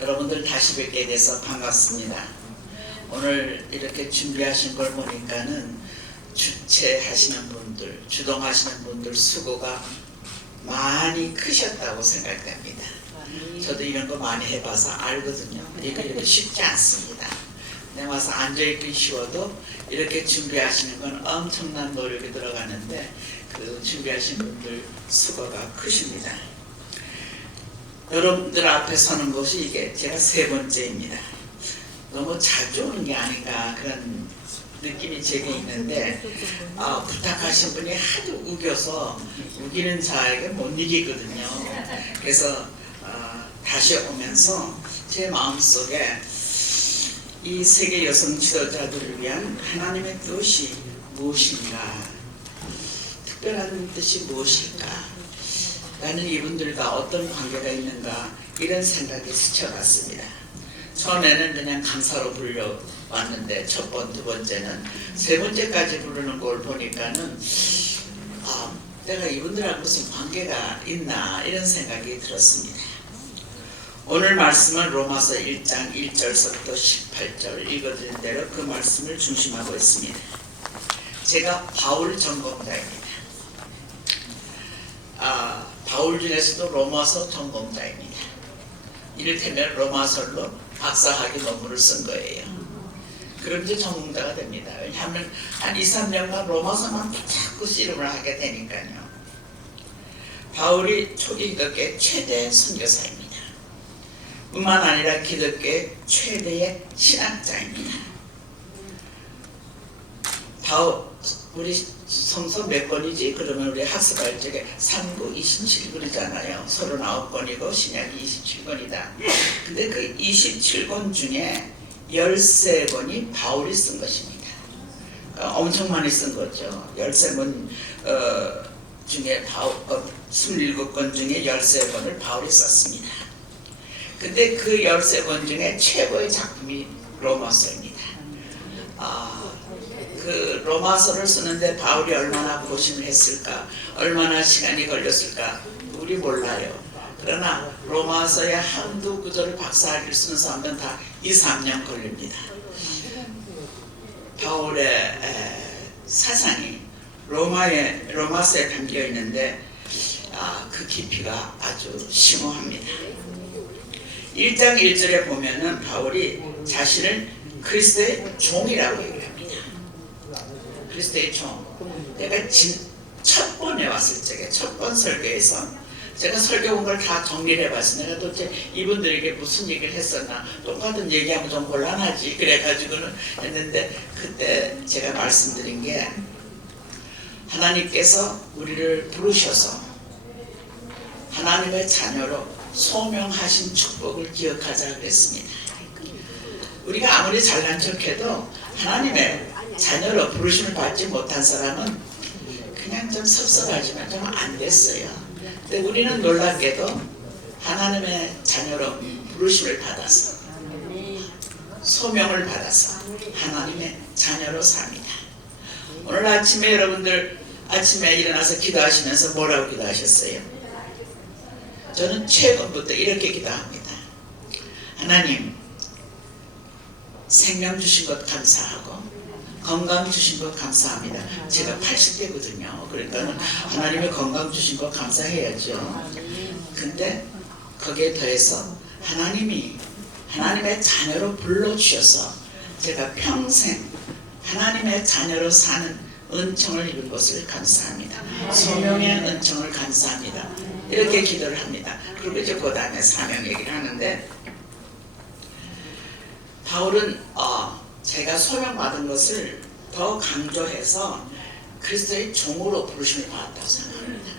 여러분들 다시 뵙게 돼서 반갑습니다. 오늘 이렇게 준비하신 걸 보니까는 주최하시는 분들, 주동하시는 분들 수고가 많이 크셨다고 생각됩니다. 저도 이런 거 많이 해봐서 알거든요. 이게 쉽지 않습니다. 내 와서 앉아있기 쉬워도 이렇게 준비하시는 건 엄청난 노력이 들어가는데 그 준비하신 분들 수고가 크십니다. 여러분들 앞에 서는 것이 이게 제가 3번째입니다. 너무 자주 오는 게 아닌가 그런 느낌이 제게 있는데 부탁하신 분이 하도 우겨서 우기는 자에게 못 이기거든요. 그래서 다시 오면서 제 마음속에 이 세계 여성 지도자들을 위한 하나님의 뜻이 무엇인가, 특별한 뜻이 무엇일까, 나는 이분들과 어떤 관계가 있는가, 이런 생각이 스쳐갔습니다. 처음에는 그냥 강사로 불려왔는데 첫 번, 두 번째는, 세 번째까지 부르는 걸 보니까는 내가 이분들하고 무슨 관계가 있나 이런 생각이 들었습니다. 오늘 말씀은 로마서 1장 1절서부터 18절 읽어드린 대로 그 말씀을 중심하고 있습니다. 제가 바울 전공자입니다. 바울 중에서도 로마서 전공자입니다. 이를테면 로마서로 박사학위 논문을 쓴 거예요. 그럼 이제 전공자가 됩니다. 왜냐하면 한 2, 3년간 로마서만 자꾸 씨름을 하게 되니까요. 바울이 초기 기독교의 최대 선교사입니다. 뿐만 아니라 기독교의 최대의 신학자입니다. 우리 성서 몇 권이지? 그러면 우리 학습할 적에 삼국 27권이잖아요. 39권이고 신약이 27권이다. 근데 그 27권 중에 13권이 바울이 쓴 것입니다. 엄청 많이 쓴 거죠. 13권 중에 27권 중에 13권을 바울이 썼습니다. 근데 그 13권 중에 최고의 작품이 로마서입니다. 그 로마서를 쓰는데 바울이 얼마나 고심을 했을까, 얼마나 시간이 걸렸을까 우리 몰라요. 그러나 로마서의 한두 구절을 박사학위를 쓰는 사람들은 다 2, 3년 걸립니다. 바울의 사상이 로마서에 담겨 있는데 그 깊이가 아주 심오합니다. 1장 1절에 보면은 바울이 자신을 그리스도의 종이라고 얘기합니다. 그리스도의 종. 내가 첫 번에 왔을 적에 첫 번 설교에서 제가 설교 온 걸 다 정리를 해봤어요. 내가 도대체 이분들에게 무슨 얘기를 했었나, 똑같은 얘기하면 좀 곤란하지 그래가지고는 했는데, 그때 제가 말씀드린 게 하나님께서 우리를 부르셔서 하나님의 자녀로 소명하신 축복을 기억하자 그랬습니다. 우리가 아무리 잘난 척해도 하나님의 자녀로 부르심을 받지 못한 사람은 그냥 좀 섭섭하지만 좀 안 됐어요. 근데 우리는 놀랍게도 하나님의 자녀로 부르심을 받아서, 소명을 받아서 하나님의 자녀로 삽니다. 오늘 아침에 여러분들 아침에 일어나서 기도하시면서 뭐라고 기도하셨어요? 저는 최근부터 이렇게 기도합니다. 하나님, 생명 주신 것 감사하고 건강 주신 것 감사합니다. 제가 80대거든요. 그러니까 하나님의 건강 주신 것 감사해야죠. 근데 거기에 더해서 하나님이 하나님의 자녀로 불러주셔서 제가 평생 하나님의 자녀로 사는 은총을 입은 것을 감사합니다. 소명의 은총을 감사합니다. 이렇게 기도를 합니다. 그리고 이제 그 다음에 사명 얘기를 하는데, 바울은 제가 소명받은 것을 더 강조해서 그리스도의 종으로 부르심을 받았다고 생각합니다.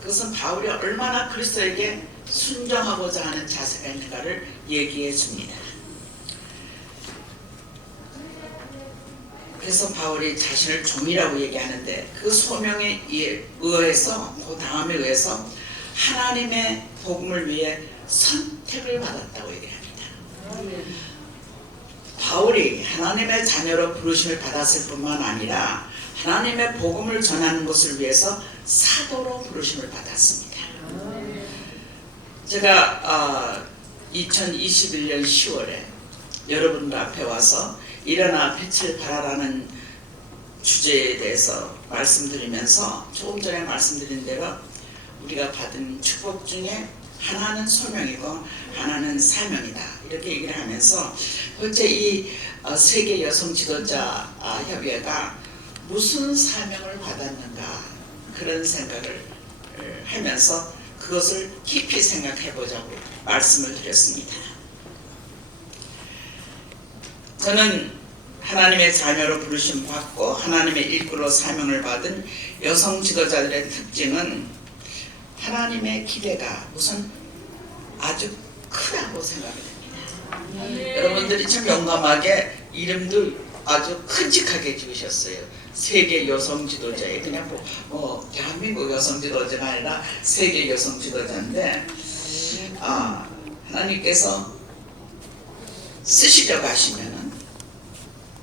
그것은 바울이 얼마나 그리스도에게 순종하고자 하는 자세가 있는가를 얘기해 줍니다. 그래서 바울이 자신을 종이라고 얘기하는데, 그 소명에 의해서, 그 다음에 의해서 하나님의 복음을 위해 선택을 받았다고 얘기합니다. 바울이 하나님의 자녀로 부르심을 받았을 뿐만 아니라 하나님의 복음을 전하는 것을 위해서 사도로 부르심을 받았습니다. 제가 2021년 10월에 여러분들 앞에 와서 일어나 빛을 발하라는 주제에 대해서 말씀드리면서 조금 전에 말씀드린 대로 우리가 받은 축복 중에 하나는 소명이고 하나는 사명이다 이렇게 얘기를 하면서 도대체 이 세계 여성 지도자 협의회가 무슨 사명을 받았는가 그런 생각을 하면서 그것을 깊이 생각해 보자고 말씀을 드렸습니다. 저는 하나님의 자녀로 부르심 받고 하나님의 일꾼으로 사명을 받은 여성 지도자들의 특징은 하나님의 기대가 우선 아주 크다고 생각이 됩니다. 여러분들이 참 용감하게 이름도 아주 큼직하게 지으셨어요. 세계 여성 지도자에 그냥 뭐 대한민국 여성 지도자가 아니라 세계 여성 지도자인데 하나님께서 쓰시려고 하시면은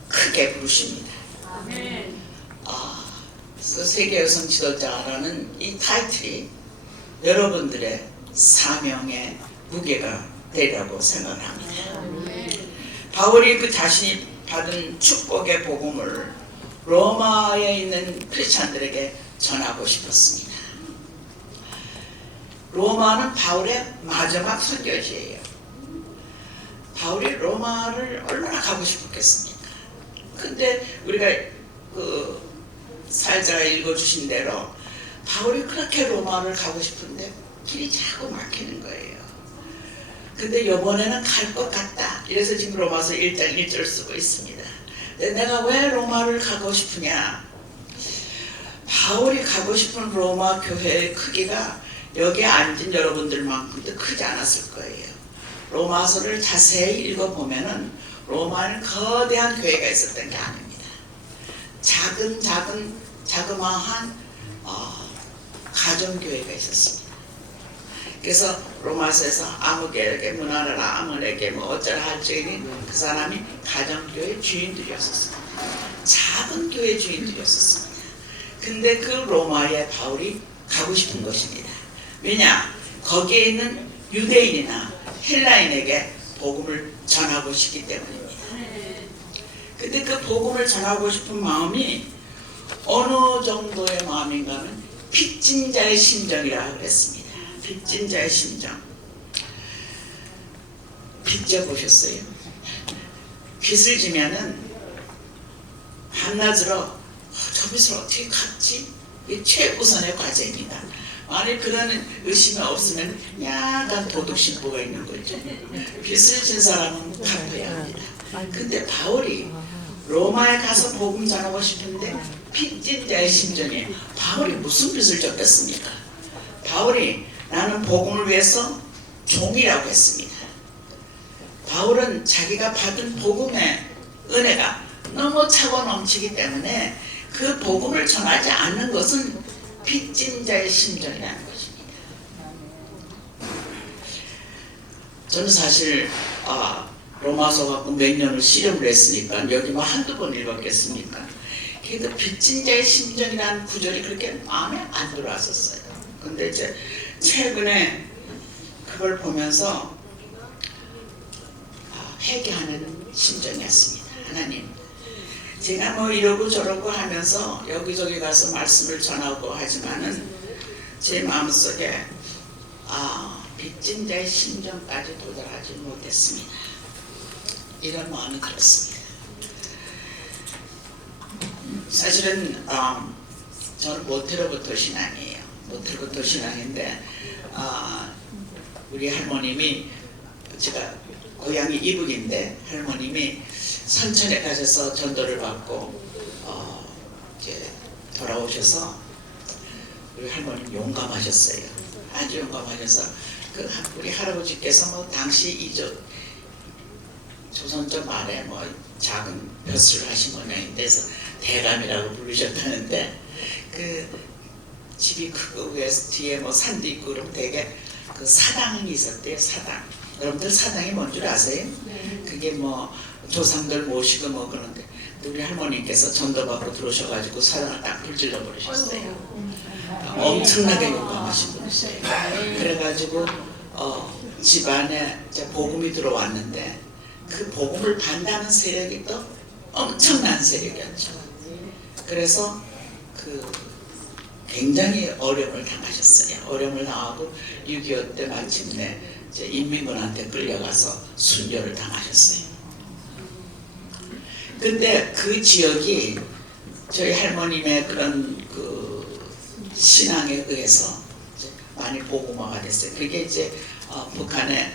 크게 부르십니다. 그래서 세계 여성 지도자라는 이 타이틀이 여러분들의 사명의 무게가 되리라고 생각합니다. 바울이 그 자신이 받은 축복의 복음을 로마에 있는 크리스찬들에게 전하고 싶었습니다. 로마는 바울의 마지막 선교지예요. 바울이 로마를 얼마나 가고 싶었겠습니까? 근데 우리가 그 사회자가 읽어주신 대로 바울이 그렇게 로마를 가고 싶은데 길이 자꾸 막히는 거예요. 근데 이번에는 갈 것 같다. 이래서 지금 로마서 1장 1절을 쓰고 있습니다. 근데 내가 왜 로마를 가고 싶으냐? 바울이 가고 싶은 로마 교회의 크기가 여기에 앉은 여러분들만큼도 크지 않았을 거예요. 로마서를 자세히 읽어보면은 로마는 거대한 교회가 있었던 게 아닙니다. 자그마한 가정교회가 있었습니다. 그래서 로마서에서 아무개에게 문하라 아무에게 뭐 어쩌라 할지니 그 사람이 가정교회 주인들이었었습니다. 작은 교회 주인들이었었습니다. 근데 그 로마에 바울이 가고 싶은 것입니다. 왜냐? 거기에 있는 유대인이나 헬라인에게 복음을 전하고 싶기 때문입니다. 근데 그 복음을 전하고 싶은 마음이 어느 정도의 마음인가 하면 빚진 자의 심정이라고 그랬습니다. 빚진 자의 심정. 빚져 보셨어요? 빚을 지면은 한낮으로 저 빚을 어떻게 갚지? 이게 최우선의 과제입니다. 만약 그런 의심이 없으면 약간 도덕심보가 있는 거죠. 빚을 진 사람은 갚아야 합니다. 근데 바울이 로마에 가서 복음 전하고 싶은데 빚진 자의 심정에 바울이 무슨 빚을 졌겠습니까? 바울이 나는 복음을 위해서 종이라고 했습니다. 바울은 자기가 받은 복음의 은혜가 너무 차고 넘치기 때문에 그 복음을 전하지 않는 것은 빚진 자의 심정이라는 것입니다. 저는 사실 로마서 갖고 몇 년을 실험을 했으니까 여기 뭐 한두 번 읽었겠습니까? 그래도 빚진 자의 심정이라는 구절이 그렇게 마음에 안 들어왔었어요. 근데 이제 최근에 그걸 보면서 회개하는 심정이었습니다. 하나님, 제가 뭐 이러고 저러고 하면서 여기저기 가서 말씀을 전하고 하지만은 제 마음속에 빚진 자의 심정까지 도달하지 못했습니다. 이런 마음이 들었습니다. 사실은 저는 모태로부터 신앙이에요. 모태로부터 신앙인데 우리 할머님이, 제가 고향이 이북인데 할머님이 선천에 가셔서 전도를 받고 이제 돌아오셔서 우리 할머님 용감하셨어요. 아주 용감하셔서 그 우리 할아버지께서 뭐 당시 조선족 말에 뭐 작은 벼슬을 하신 모양인데서 대감이라고 부르셨다는데 그 집이 크고 위에서 뒤에 뭐 산도 있고 그럼 되게 그 사당이 있었대요. 사당. 여러분들 사당이 뭔 줄 아세요? 네. 그게 뭐 조상들 모시고 뭐 그런데 우리 할머니께서 전도받고 들어오셔가지고 사당을 딱 불질러 버리셨어요. 엄청나게 용감하신 분이세요. 그래가지고 집안에 이제 복음이 들어왔는데 그 복음을 반대하는 세력이 또 엄청난 세력이었죠. 그래서 그 굉장히 어려움을 당하셨어요. 어려움을 당하고 6.25 때 마침내 이제 인민군한테 끌려가서 순교를 당하셨어요. 근데 그 지역이 저희 할머님의 그런 그 신앙에 의해서 이제 많이 복음화가 됐어요. 그게 이제 북한의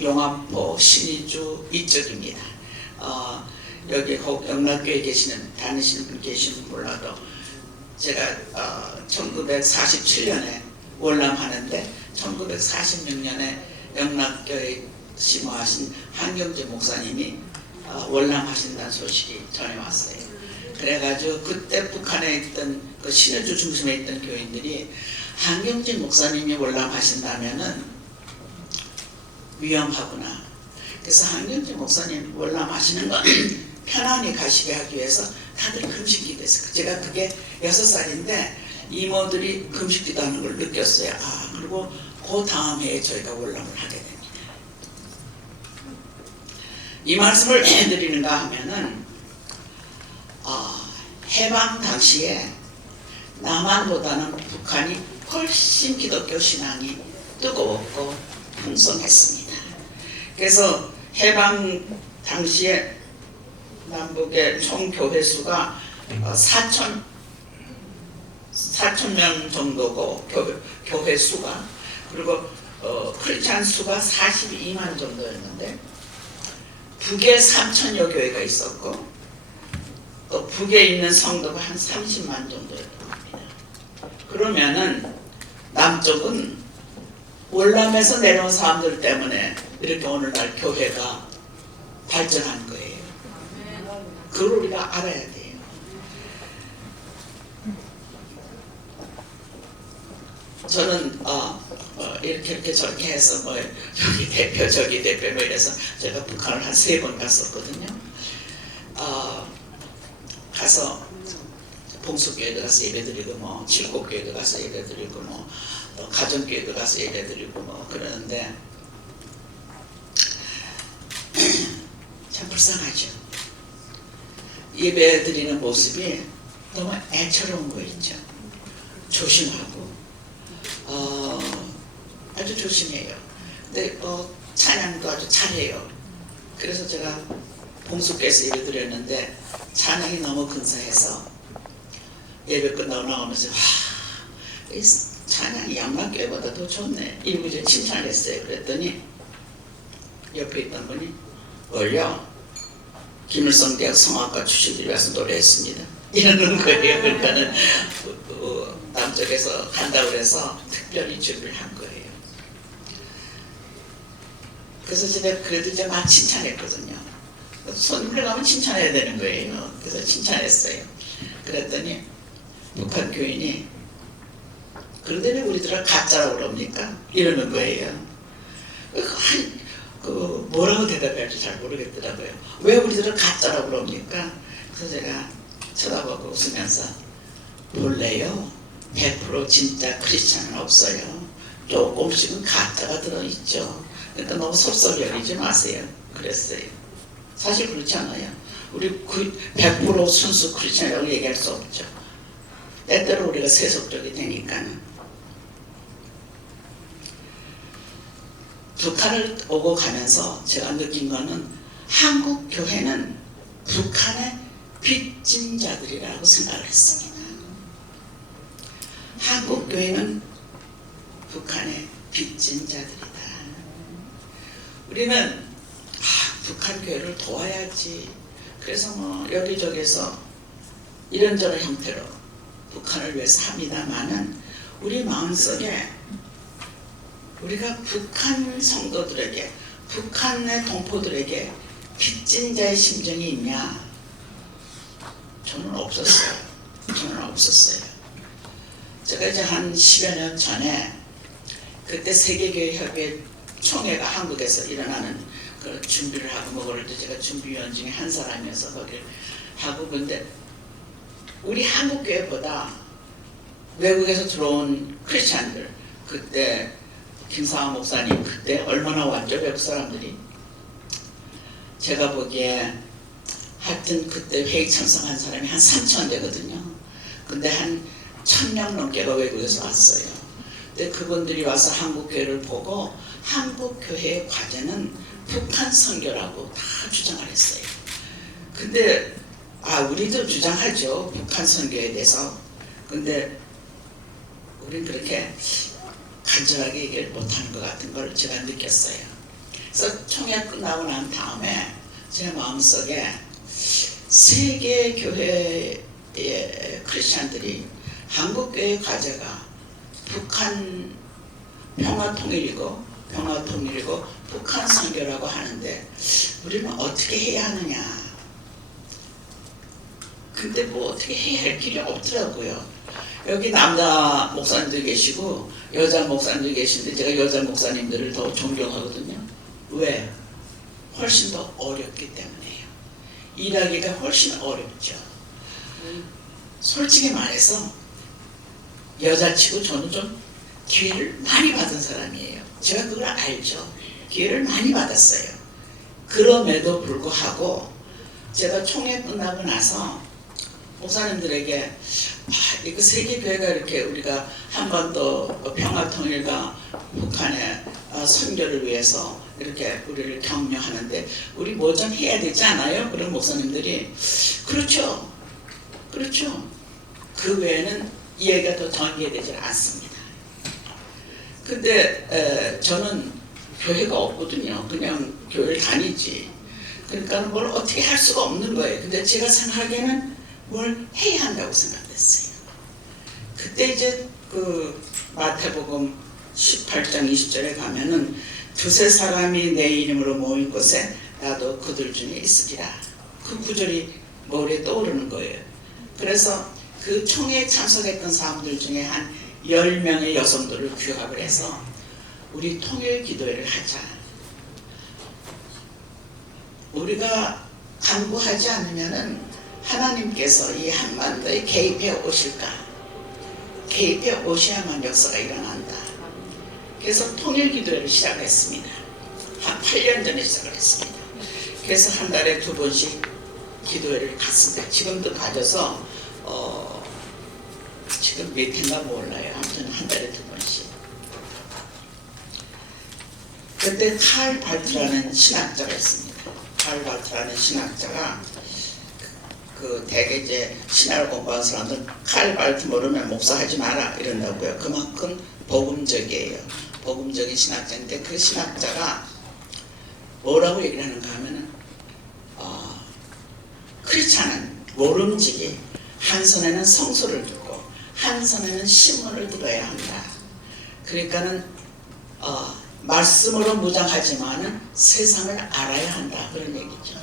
용암포, 신의주 이쪽입니다. 여기 영락교에 다니시는 분 계시는 몰라도 제가 1947년에 월남하는데 1946년에 영락교에 심호하신 한경재 목사님이 월남하신다는 소식이 전해 왔어요. 그래가지고 그때 북한에 있던 그 신의주 중심에 있던 교인들이 한경재 목사님이 월남하신다면은 위험하구나. 그래서 한경재 목사님 월남하시는 건 편안히 가시게 하기 위해서 다들 금식기도 했어요. 제가 그게 6살인데 이모들이 금식기도 하는 걸 느꼈어요. 그리고 그 다음 해에 저희가 월남을 하게 됩니다. 이 말씀을 해드리는가 하면은 해방 당시에 남한보다는 북한이 훨씬 기독교 신앙이 뜨거웠고 풍성했습니다. 그래서 해방 당시에 남북의 총 교회 수가 4,000명 정도고 교회 수가, 그리고 크리스찬 수가 42만 정도였는데 북에 3,000여 교회가 있었고 또 북에 있는 성도가 한 30만 정도였던 겁니다. 그러면은 남쪽은 월남에서 내려온 사람들 때문에 이렇게 오늘날 교회가 발전한 거예요. 그걸 우리가 알아야 돼요. 저는 이렇게 저렇게 해서 뭐 여기 대표 저기 대표 뭐 이래서 제가 북한을 한 3번 갔었거든요. 가서 봉수교회도 가서 예배드리고 뭐 칠곡교회도 가서 예배드리고 뭐 가정교회도 가서 예배드리고 뭐 그러는데 참 불쌍하죠. 예배드리는 모습이 너무 애처로운 거 있죠. 조심하고 아주 조심해요. 근데 찬양도 아주 잘해요. 그래서 제가 봉수교회에서 예배드렸는데 찬양이 너무 근사해서 예배 끝나고 나오면서 이 찬양이 양락교회보다 더 좋네. 이러고 칭찬했어요. 그랬더니 옆에 있던 분이 원래 김일성 대학 성악과 출신들이 와서 노래했습니다. 이러는 거예요. 그러니까는 남쪽에서 한다고 해서 특별히 준비를 한 거예요. 그래서 제가 그래도 이제 막 칭찬했거든요. 손님을 가면 칭찬해야 되는 거예요. 그래서 칭찬했어요. 그랬더니 북한 교인이 그런데 왜 우리들은 가짜라고 그럽니까? 이러는 거예요. 뭐라고 대답해야 할지 잘 모르겠더라고요. 왜 우리들은 가짜라고 그럽니까? 그래서 제가 쳐다보고 웃으면서 본래요 100% 진짜 크리스찬은 없어요. 조금씩은 가짜가 들어있죠. 그러니까 너무 섭섭해하지 마세요. 그랬어요. 사실 그렇지 않아요. 우리 100% 순수 크리스찬이라고 얘기할 수 없죠. 때때로 우리가 세속적이 되니까는. 북한을 오고 가면서 제가 느낀 거는 한국 교회는 북한의 빚진자들이라고 생각을 했습니다. 한국 교회는 북한의 빚진자들이다. 우리는 북한 교회를 도와야지. 그래서 뭐 여기저기서 이런저런 형태로 북한을 위해서 합니다만은 우리 마음속에 우리가 북한 성도들에게, 북한의 동포들에게 빚진 자의 심정이 있냐? 저는 없었어요. 저는 없었어요. 제가 이제 한 10여 년 전에 그때 세계교회협의회 총회가 한국에서 일어나는 그 준비를 하고 뭐 그럴 때 제가 준비위원 중에 한 사람이어서 거기를 하고, 근데 우리 한국교회보다 외국에서 들어온 크리스찬들, 그때 김상화 목사님 그때 얼마나 왔죠, 외국 사람들이. 제가 보기에 하여튼 그때 회의 참석한 사람이 한 3,000 되거든요. 근데 한 1,000명 넘게가 외국에서 왔어요. 근데 그분들이 와서 한국교회를 보고 한국교회의 과제는 북한 선교라고 다 주장을 했어요. 근데 우리도 주장하죠, 북한 선교에 대해서. 근데 우린 그렇게 간절하게 얘기를 못하는 것 같은 걸 제가 느꼈어요. 그래서 총회 끝나고 난 다음에 제 마음속에 세계 교회의 크리스찬들이 한국교회의 과제가 북한 평화통일이고 북한 선교라고 하는데 우리는 어떻게 해야 하느냐. 근데 뭐 어떻게 해야 할 길이 없더라고요. 여기 남자 목사님들 계시고 여자 목사님들 계신데 제가 여자 목사님들을 더 존경하거든요. 왜? 훨씬 더 어렵기 때문에요. 일하기가 훨씬 어렵죠. 솔직히 말해서 여자치고 저는 좀 기회를 많이 받은 사람이에요. 제가 그걸 알죠. 기회를 많이 받았어요. 그럼에도 불구하고 제가 총회 끝나고 나서 목사님들에게 이거 세계교회가 이렇게 우리가 한반도 평화통일과 북한의 선교를 위해서 이렇게 우리를 격려하는데 우리 뭐 좀 해야 되지 않아요? 그런 목사님들이 그렇죠. 그 외에는 이야기가 더 전개되지 않습니다. 근데 저는 교회가 없거든요. 그냥 교회를 다니지. 그러니까 뭘 어떻게 할 수가 없는 거예요. 근데 제가 생각하기에는 뭘 해야 한다고 생각했어요. 그때 이제 그 마태복음 18장 20절에 가면은 두세 사람이 내 이름으로 모인 곳에 나도 그들 중에 있으리라. 그 구절이 머리에 떠오르는 거예요. 그래서 그 총회에 참석했던 사람들 중에 한 10명의 여성들을 규합을 해서 우리 통일 기도회를 하자. 우리가 간구하지 않으면은 하나님께서 이 한반도에 개입해 오실까? 개입해 오셔야만 역사가 일어난다. 그래서 통일 기도회를 시작했습니다. 한 8년 전에 시작을 했습니다. 그래서 한 달에 2번씩 기도회를 갔습니다. 지금도 가져서 지금 몇 회인가 몰라요. 아무튼 한 달에 2번씩. 그때 칼 발트라는 신학자가 있습니다. 칼 발트라는 신학자가 그 대개 이제 신학을 공부하는 사람들은 칼 발트 모르면 목사하지 마라 이런다고요. 그만큼 복음적이에요. 복음적인 신학자인데 그 신학자가 뭐라고 얘기를 하는가 하면은 크리스찬은 모름지기 한 손에는 성소를 두고 한 손에는 신문을 들어야 한다. 그러니까는 말씀으로 무장하지만은 세상을 알아야 한다 그런 얘기죠.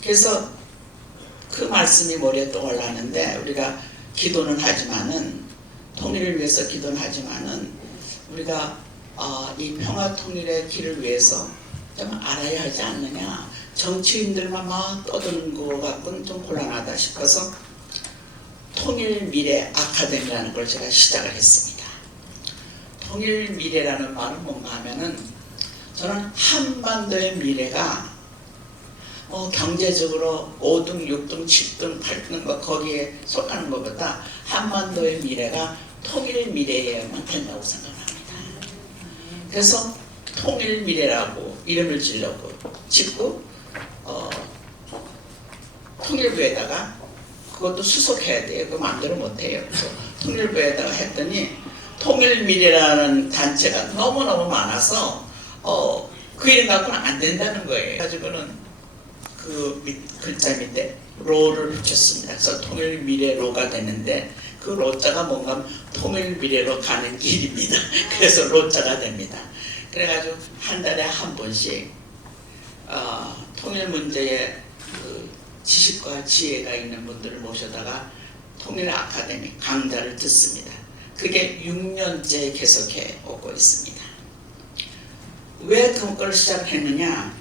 그래서 그 말씀이 머리에 떠올랐는데 우리가 기도는 하지만은 통일을 위해서 기도는 하지만은 우리가 이 평화 통일의 길을 위해서 좀 알아야 하지 않느냐. 정치인들만 막 떠드는 거 같고는 좀 곤란하다 싶어서 통일미래 아카데미라는 걸 제가 시작을 했습니다. 통일미래라는 말은 뭔가 하면은 저는 한반도의 미래가 경제적으로 5등, 6등, 7등, 8등 뭐 거기에 속하는 것보다 한반도의 미래가 통일 미래에만 된다고 생각합니다. 그래서 통일 미래라고 이름을 짓고 통일부에다가 그것도 수속해야 돼요. 그거 마음대로 못해요. 통일부에다가 했더니 통일미래라는 단체가 너무너무 많아서 그 이름 갖고는 안 된다는 거예요. 가지고는 그 글자 밑에 로를 붙였습니다. 그래서 통일미래로가 되는데 그 로자가 뭔가 통일미래로 가는 길입니다. 그래서 로자가 됩니다. 그래가지고 한 달에 한 번씩 통일 문제에 그 지식과 지혜가 있는 분들을 모셔다가 통일 아카데미 강좌를 듣습니다. 그게 6년째 계속해 오고 있습니다. 왜 그걸 시작했느냐?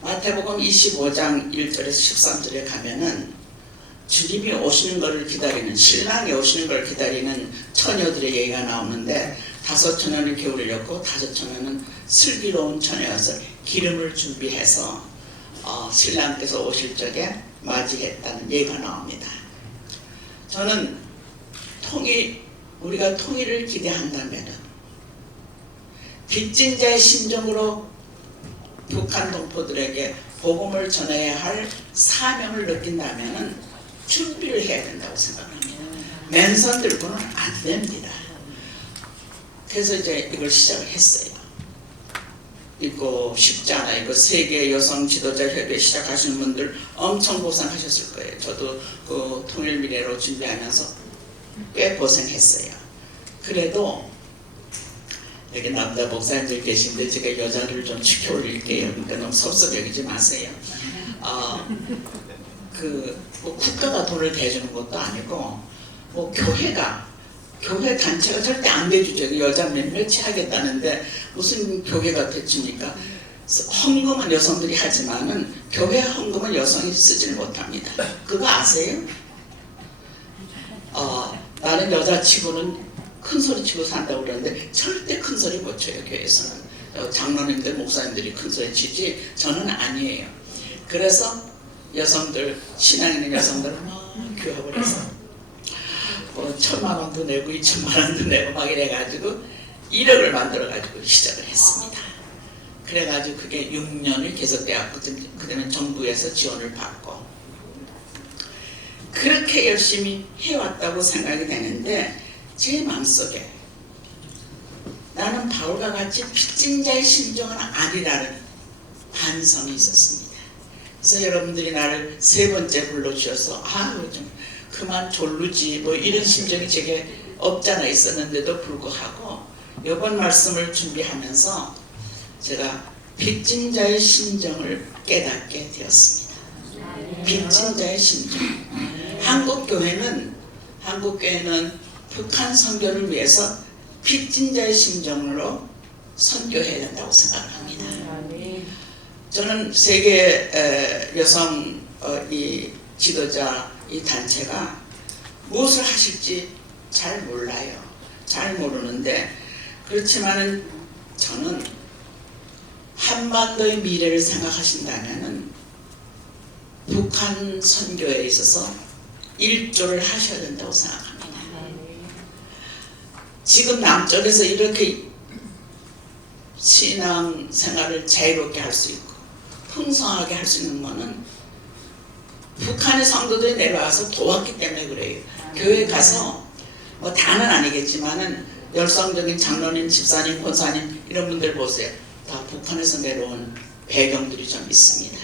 마태복음 25장 1절에서 13절에 가면은 주님이 오시는 것을 기다리는, 신랑이 오시는 걸 기다리는 처녀들의 얘기가 나오는데 5,000원은 겨울이었고 5,000원은 슬기로운 처녀여서 기름을 준비해서 신랑께서 오실 적에 맞이했다는 얘기가 나옵니다. 저는 우리가 통일을 기대한다면 빚진 자의 심정으로 북한 동포들에게 복음을 전해야 할 사명을 느낀다면 준비를 해야 된다고 생각합니다. 맨손 들고는 안 됩니다. 그래서 이제 이걸 시작을 했어요. 이거 쉽지 않아요. 이거 세계 여성 지도자 협회 시작하시는 분들 엄청 고생하셨을 거예요. 저도 그 통일 미래로 준비하면서 꽤 고생했어요. 그래도 여기 남자 목사님들 계신데 제가 여자를 좀 지켜 올릴게요. 그러니까 너무 섭섭해하지 마세요. 뭐 국가가 돈을 대주는 것도 아니고 뭐 교회 단체가 절대 안 대주죠. 여자 몇몇이 하겠다는데 무슨 교회가 대줍니까? 헌금은 여성들이 하지만은 교회 헌금은 여성이 쓰지를 못합니다. 그거 아세요? 나는 여자치고는 큰 소리 치고 산다고 그러는데 절대 큰 소리 못 쳐요. 교회에서는 장로님들 목사님들이 큰 소리 치지 저는 아니에요. 그래서 여성들 신앙 있는 여성들은 막 교합을 해서 1,000만 원도 내고 2,000만 원도 내고 막 이래가지고 1억을 만들어가지고 시작을 했습니다. 그래가지고 그게 6년을 계속돼갖고 그때는 정부에서 지원을 받고 그렇게 열심히 해왔다고 생각이 되는데 제 마음속에 나는 바울과 같이 빚진 자의 심정은 아니라는 반성이 있었습니다. 그래서 여러분들이 나를 3번째 불러주셔서 좀 그만 졸르지 뭐 이런 심정이 제게 없잖아 있었는데도 불구하고 이번 말씀을 준비하면서 제가 빚진 자의 심정을 깨닫게 되었습니다. 빚진 자의 심정. 한국교회는 북한 선교를 위해서 빚진 자의 심정으로 선교해야 된다고 생각합니다. 저는 세계 여성 이 지도자 이 단체가 무엇을 하실지 잘 몰라요. 잘 모르는데 그렇지만은 저는 한반도의 미래를 생각하신다면은 북한 선교에 있어서 일조를 하셔야 된다고 생각합니다. 지금 남쪽에서 이렇게 신앙 생활을 자유롭게 할 수 있고 풍성하게 할 수 있는 것은 북한의 성도들이 내려와서 도왔기 때문에 그래요. 교회 가서 뭐 다는 아니겠지만은 열성적인 장로님, 집사님, 권사님 이런 분들 보세요. 다 북한에서 내려온 배경들이 좀 있습니다.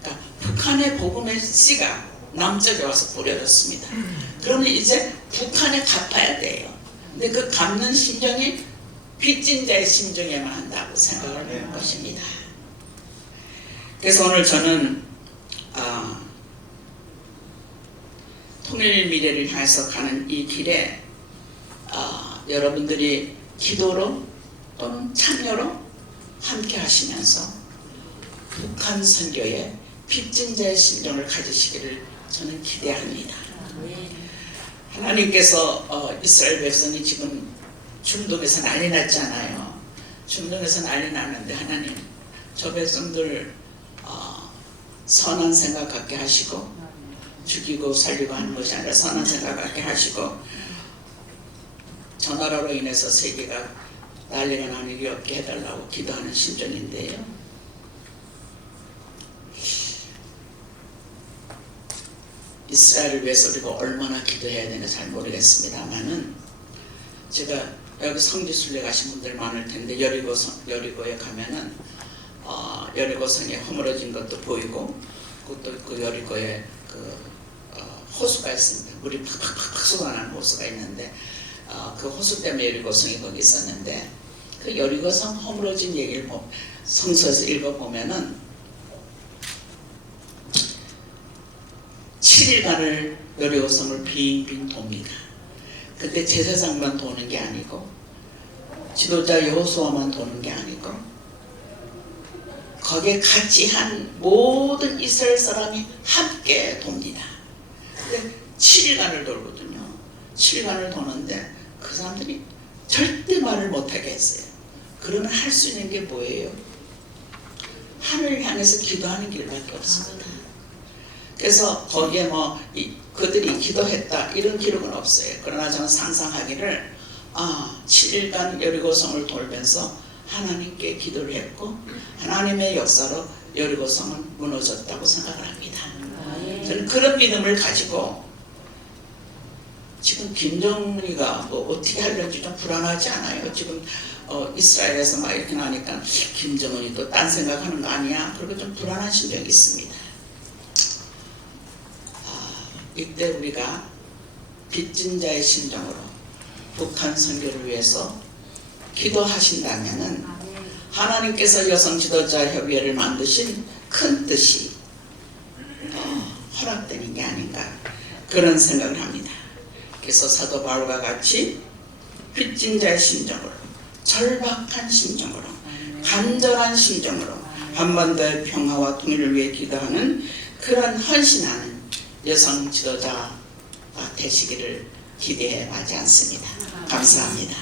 그러니까 북한의 복음의 씨가 남쪽에 와서 뿌려졌습니다. 그러면 이제 북한에 갚아야 돼요. 근데 그 갚는 심정이 빚진 자의 심정에만 한다고 생각을 하는 것입니다. 그래서 오늘 저는 통일 미래를 향해서 가는 이 길에 여러분들이 기도로 또는 참여로 함께 하시면서 북한 선교에 빚진 자의 심정을 가지시기를 저는 기대합니다. 하나님께서 이스라엘 백성이 지금 중동에서 난리 났잖아요. 중동에서 난리 났는데 하나님 저 백성들 선한 생각 갖게 하시고 죽이고 살리고 하는 것이 아니라 선한 생각 갖게 하시고 저 나라로 인해서 세계가 난리가 나는 일이 없게 해달라고 기도하는 심정인데요. 이스라엘을 위해서 우리가 얼마나 기도해야 되는지 잘 모르겠습니다만은 제가 여기 성지순례 가신 분들 많을 텐데 여리고에 가면은 여리고성에 허물어진 것도 보이고 그것도 그 여리고에 호수가 있습니다. 물이 팍팍팍 쏟아나는 호수가 있는데 그 호수 때문에 여리고성이 거기 있었는데 그 여리고성 허물어진 얘기를 성서에서 읽어보면은 7일간을 여리고성을 빙빙 돕니다. 그때 제사장만 도는 게 아니고 지도자 여호수아만 도는 게 아니고 거기에 같이 한 모든 이스라엘 사람이 함께 돕니다. 근데 7일간을 돌거든요. 7일간을 도는데 그 사람들이 절대 말을 못하게 했어요. 그러면 할 수 있는 게 뭐예요? 하늘을 향해서 기도하는 길밖에 없습니다. 그래서 거기에 뭐 그들이 기도했다 이런 기록은 없어요. 그러나 저는 상상하기를 7일간 여리고성을 돌면서 하나님께 기도를 했고 하나님의 역사로 여리고성은 무너졌다고 생각을 합니다. 저는 그런 믿음을 가지고 지금 김정은이가 뭐 어떻게 하려는지 좀 불안하지 않아요? 지금 이스라엘에서 막 이렇게 나니까 김정은이도 딴 생각하는 거 아니야? 그리고 좀 불안한 심정이 있습니다. 이때 우리가 빚진 자의 심정으로 북한 선교를 위해서 기도하신다면은 하나님께서 여성 지도자 협의회를 만드신 큰 뜻이 허락되는 게 아닌가 그런 생각을 합니다. 그래서 사도 바울과 같이 빚진 자의 심정으로, 절박한 심정으로, 간절한 심정으로 한 번 더 평화와 통일을 위해 기도하는 그런 헌신하는 여성 지도자가 되시기를 기대해 마지 않습니다. 감사합니다.